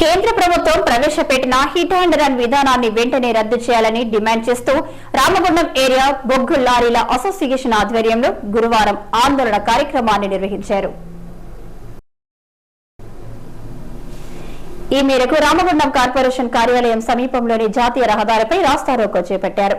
కేంద్ర ప్రభుత్వం ప్రవేశపెట్టిన హిట్ అండ్ రన్ విధానాన్ని వెంటనే రద్దు చేయాలని డిమాండ్ చేస్తూ రామగుండం ఏరియా బొగ్గు లారీల అసోసియేషన్ ఆధ్వర్యంలో గురువారం ఆందోళన కార్యక్రమాన్ని నిర్వహించారు. ఈ మేరకు రామగుండం కార్పొరేషన్ కార్యాలయం సమీపంలోని జాతీయ రహదారిపై రాస్తారోకో చేపట్టారు.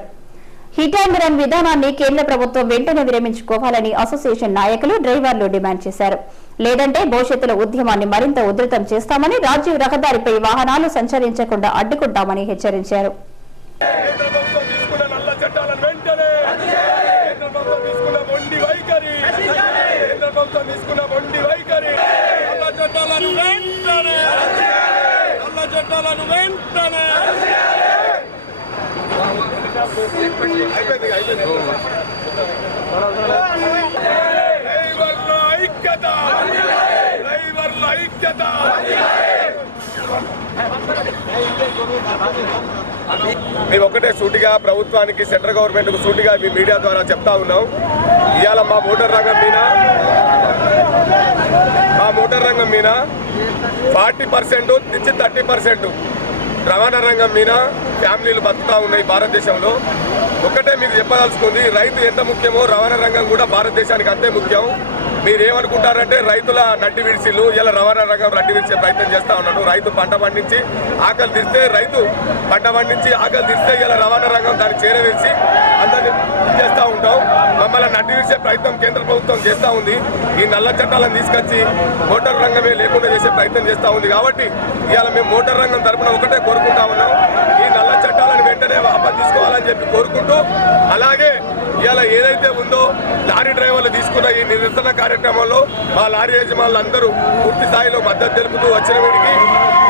హిట్ అండ్ రన్ విధానాన్ని కేంద్ర ప్రభుత్వం వెంటనే విరమించుకోవాలని అసోసియేషన్ నాయకులు డ్రైవర్లు డిమాండ్ చేశారు. లేదంటే భవిష్యత్తులో ఉద్యమాన్ని మరింత ఉధృతం చేస్తామని రాజీవ్ రహదారిపై వాహనాలు సంచరించకుండా అడ్డుకుంటామని హెచ్చరించారు. చట్టాలను వెంటనే కేంద్ర ప్రభుత్వం తీసుకున్న మొండి వైఖరి కేంద్ర ప్రభుత్వం తీసుకున్న మొండి వైఖరి నల్ల చట్టాలను వెంటనే నల్ల చట్టాలను వెంటనే అయిపోయింది అయిపోయింది డ్రైవర్ల ఐక్యత డ్రైవర్ల ఐక్యత మేము ఒకటే సూటిగా ప్రభుత్వానికి సెంట్రల్ గవర్నమెంట్కు సూటిగా మీ మీడియా ద్వారా చెప్తా ఉన్నాం. ఇవాళ మా మోటార్ రంగం మీద మా మోటార్ రంగం మీద ఫార్టీ పర్సెంట్ నుంచి థర్టీ పర్సెంట్ రవాణా రంగం మీద ఫ్యామిలీలు బతుకుతా ఉన్నాయి భారతదేశంలో. ఒక్కటే మీకు చెప్పదలుచుకుంది రైతు ఎంత ముఖ్యమో రవాణా రంగం కూడా భారతదేశానికి అంతే ముఖ్యం. మీరు ఏమనుకుంటారంటే రైతుల నడ్డి విడిసిలు ఇలా రవాణా రంగం నడ్డి విడిచే ప్రయత్నం చేస్తూ ఉన్నాడు. రైతు పంట పండించి ఆకలి తీస్తే రైతు పంట పండించి ఆకలి తీస్తే ఇలా రవాణా రంగం దాన్ని చేరవేసి అందరినీ చేస్తూ ఉంటాం. మమ్మల్ని నడ్డి విడిచే ప్రయత్నం కేంద్ర ప్రయత్నం చేస్తూ ఉంది. ఈ నల్ల చట్టాలను తీసుకొచ్చి మోటార్ రంగమే లేకుండా చేసే ప్రయత్నం చేస్తూ ఉంది కాబట్టి ఇవాళ మేము మోటార్ రంగం తరపున ఒకటే కోరుకుంటా ఉన్నాం. ఈ నల్ల చట్టాలను వెంటనే వాపస్ తీసుకోవాలని చెప్పి కోరుకుంటూ అలాగే ఇవాళ ఏదైతే ఉందో లారీ డ్రైవర్లు తీసుకున్న ఈ నిరసన కార్యక్రమంలో మా లారీ యజమానులు అందరూ పూర్తి స్థాయిలో మద్దతు తెలుపుతూ వచ్చిన వీడికి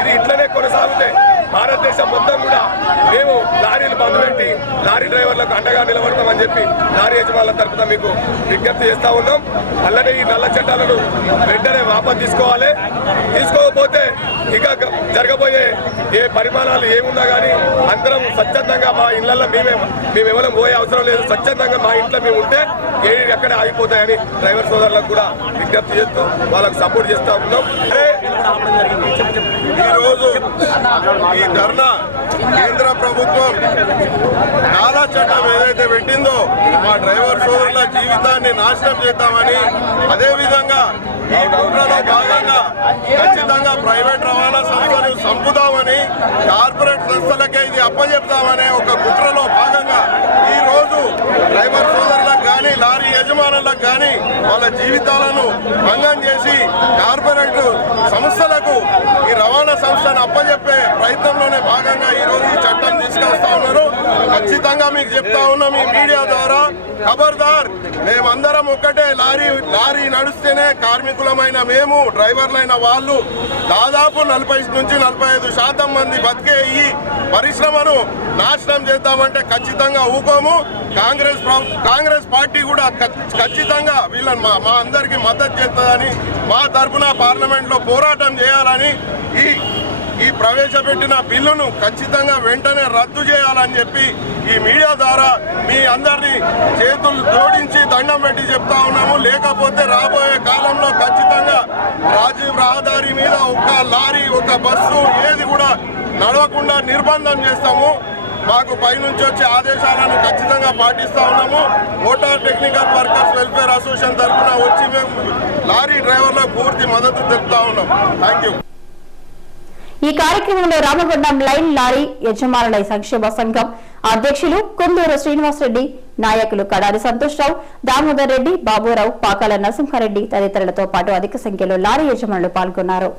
ఇది ఇట్లనే కొనసాగుతాయి భారతదేశం మొత్తం కూడా మేము లారీలు బంద్ పెట్టి లారీ డ్రైవర్లకు అండగా నిలబడతామని చెప్పి లారీ యజమానుల తరఫున మీకు విజ్ఞప్తి చేస్తా ఉన్నాం. అలానే ఈ నల్ల చట్టాలను వెంటనే వాపస్ తీసుకోవాలి. తీసుకోకపోతే ఇక జరగబోయే ఏ పరిమాణాలు ఏమున్నా కానీ అందరం స్వచ్ఛందంగా మా ఇళ్ళలో మేమే మేమెవరం పోయే అవసరం లేదు. స్వచ్ఛందంగా మా ఇంట్లో మేము ఉంటే ఏ ఎక్కడ ఆగిపోతాయని డ్రైవర్ సోదరులకు కూడా విజ్ఞప్తి చేస్తూ వాళ్ళకు సపోర్ట్ చేస్తూ ఉన్నాం. అరే, ఈరోజు ఈ ధర్నా కేంద్ర ప్రభుత్వం నాలా చట్టం ఏదైతే పెట్టిందో మా డ్రైవర్ సోదరుల జీవితాన్ని నాశనం చేద్దామని అదేవిధంగా ఈ కుట్రలో భాగంగా ఖచ్చితంగా ప్రైవేట్ రవాణా సంస్థలు చంపుదామని కార్పొరేట్ సంస్థలకే ఇది అప్పచెప్తామనే ఒక కుట్రలో భాగంగా ఈ రోజు డ్రైవర్ సోదరులకు కానీ లారీ యజమానులకు కానీ వాళ్ళ జీవితాలను భంగం చేసి కార్పొరేట్ సంస్థలకు ఈ రవాణా సంస్థను అప్పచెప్పే ప్రయత్నంలోనే భాగంగా ఈ రోజు ఈ చట్టం తీసుకొస్తా ఉన్నారు. ఖచ్చితంగా మీకు చెప్తా ఉన్నాం ఈ మీడియా ద్వారా. ఖబర్దార్ మేమందరం ఒక్కటే లారీ లారీ నడిస్తేనే కార్మికులమైన మేము డ్రైవర్లైన వాళ్ళు దాదాపు నలభై నుంచి నలభై ఐదు శాతం మంది బతికే ఈ పరిశ్రమను నాశనం చేద్దామంటే ఖచ్చితంగా ఊకోము. కాంగ్రెస్ కాంగ్రెస్ పార్టీ కూడా ఖచ్చితంగా వీళ్ళని మా మా అందరికీ మద్దతు చేస్తుందని మా తరఫున పార్లమెంట్లో పోరాటం చేయాలని ఈ ప్రవేశపెట్టిన బిల్లును ఖచ్చితంగా వెంటనే రద్దు చేయాలని చెప్పి ఈ మీడియా ద్వారా మీ అందరినీ చేతులు జోడించి దండం పెట్టి చెప్తా ఉన్నాము. లేకపోతే రాబోయే కాలంలో ఖచ్చితంగా రాజీవ్ రహదారి మీద ఒక లారీ ఒక బస్సు ఏది కూడా నడవకుండా నిర్బంధం చేస్తాము. మాకు పైనుంచి వచ్చే ఆదేశాలను ఖచ్చితంగా పాటిస్తా ఉన్నాము. Motor technical workers welfare association తరఫున వచ్చి మేము లారీ డ్రైవర్లకు పూర్తి మద్దతు తెలుపుతా ఉన్నాం థ్యాంక్ యూ. ఈ కార్యక్రమంలో రామగుండం లైన్ లారీ యజమానుల సంక్షేమ సంఘం అధ్యక్షులు కుందూరు శ్రీనివాసరెడ్డి నాయకులు కడారి సంతోష్రావు దామోదర్ రెడ్డి బాబురావు పాకాల నరసింహారెడ్డి తదితరులతో పాటు అధిక సంఖ్యలో లారీ యజమానులు పాల్గొన్నారు.